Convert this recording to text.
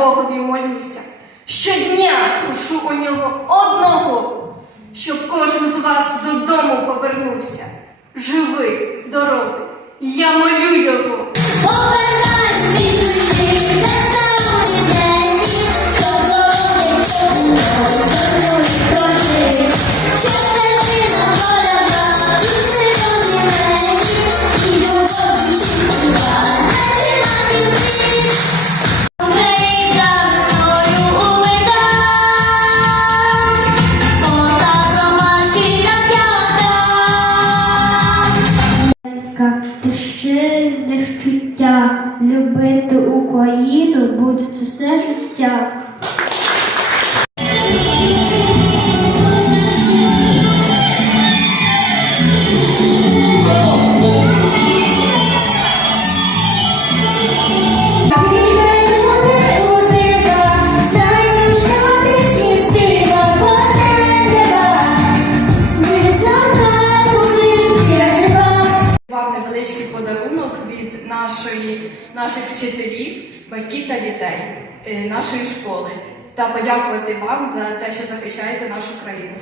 Богові молюся. Щодня прошу у нього одного, щоб кожен з вас додому повернувся. Живий, здоровий. Я молю його. Щире чуття, любити Україну будуть усе життя. Нашої, наших вчителів, батьків та дітей е, нашої школи та подякувати вам за те, що захищаєте нашу країну.